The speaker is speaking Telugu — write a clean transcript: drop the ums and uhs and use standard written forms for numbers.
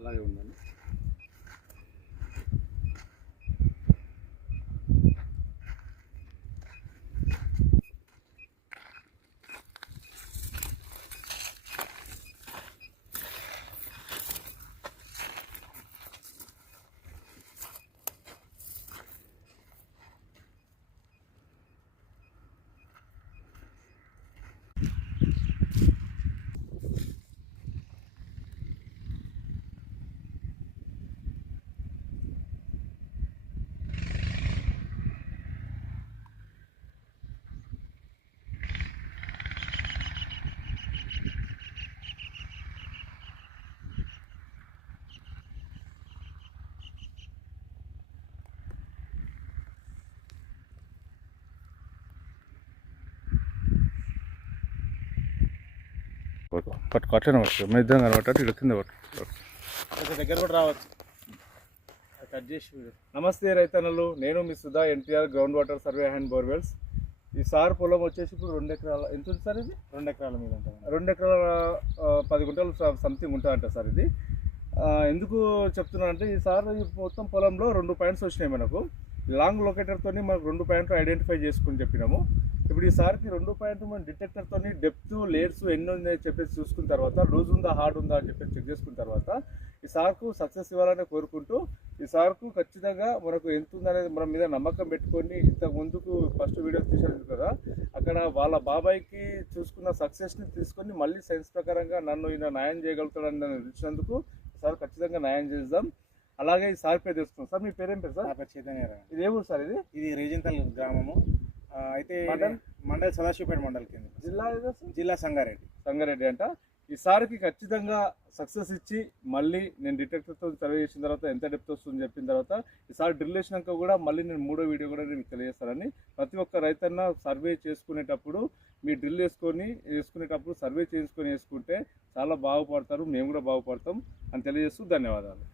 అలాగే ఉండండి. పట్టుకో అట్లనే పట్టుకో మీ ఇద్దరం కనబట్టు ఇట్లా కింద పట్టుకో దగ్గర కూడా రావచ్చు. కట్ చేసి నమస్తే రైతన్నలు, నేను మీ Sudha NTR ground water survey and borewells. ఈ సార్ పొలం వచ్చేసి ఇప్పుడు 2 ఎకరాల ఎంత ఉంది సార్? ఇది 2 ఎకరాల మీద ఉంటుంది. 2 ఎకరాల 10 గుంటలు సంథింగ్ ఉంటుందంట సార్. ఇది ఎందుకు చెప్తున్నానంటే ఈ సార్ మొత్తం పొలంలో 2 పాయింట్స్ వచ్చినాయి మనకు. లాంగ్ లొకేటర్తో మనకు 2 పాయింట్లు ఐడెంటిఫై చేసుకుని చెప్పినాము. ఇప్పుడు ఈ సార్కి 2 పాయింట్ మనం డిటెక్టర్తో డెప్త్ లేయర్స్ ఎన్ని ఉన్నాయని చెప్పేసి చూసుకున్న తర్వాత, లూజ్ ఉందా హార్డ్ ఉందా అని చెప్పేసి చెక్ చేసుకున్న తర్వాత ఈ సార్కు సక్సెస్ ఇవ్వాలని కోరుకుంటూ, ఈ సార్కు ఖచ్చితంగా మనకు ఎంత ఉందనేది మన మీద నమ్మకం పెట్టుకొని, ఇంతకు ముందుకు ఫస్ట్ వీడియో తీసాను కదా, అక్కడ వాళ్ళ బాబాయ్కి చూసుకున్న సక్సెస్ని తీసుకొని మళ్ళీ సైన్స్ ప్రకారంగా నన్ను ఈయన న్యాయం చేయగలుగుతాడని నన్ను ఇచ్చినందుకు సార్ ఖచ్చితంగా న్యాయం చేద్దాం. అలాగే ఈ సార్ పేరు తెలుసుకున్నాం. సార్ మీ పేరేం పేరు సార్? నా పేరు చైతన్య. ఇది ఏ ఊరు సార్? ఇది రేజింతల్ గ్రామము. అయితే మండల్ సదాశివపేట మండల్ కింద. జిల్లా సంగారెడ్డి అంట. ఈ సార్కి ఖచ్చితంగా సక్సెస్ ఇచ్చి మళ్ళీ నేను డిటెక్టర్తో సర్వే చేసిన తర్వాత ఎంత డెప్త్ వస్తుందని చెప్పిన తర్వాత ఈసారి డ్రిల్ వేసినాక కూడా మళ్ళీ నేను 3వ వీడియో కూడా నేను తెలియజేస్తానని. ప్రతి ఒక్క రైతన్న సర్వే చేసుకునేటప్పుడు మీ డ్రిల్ వేసుకునేటప్పుడు సర్వే చేసుకొని వేసుకుంటే చాలా బాగుపడతారు, మేము కూడా బాగుపడతాం అని తెలియజేస్తూ ధన్యవాదాలు.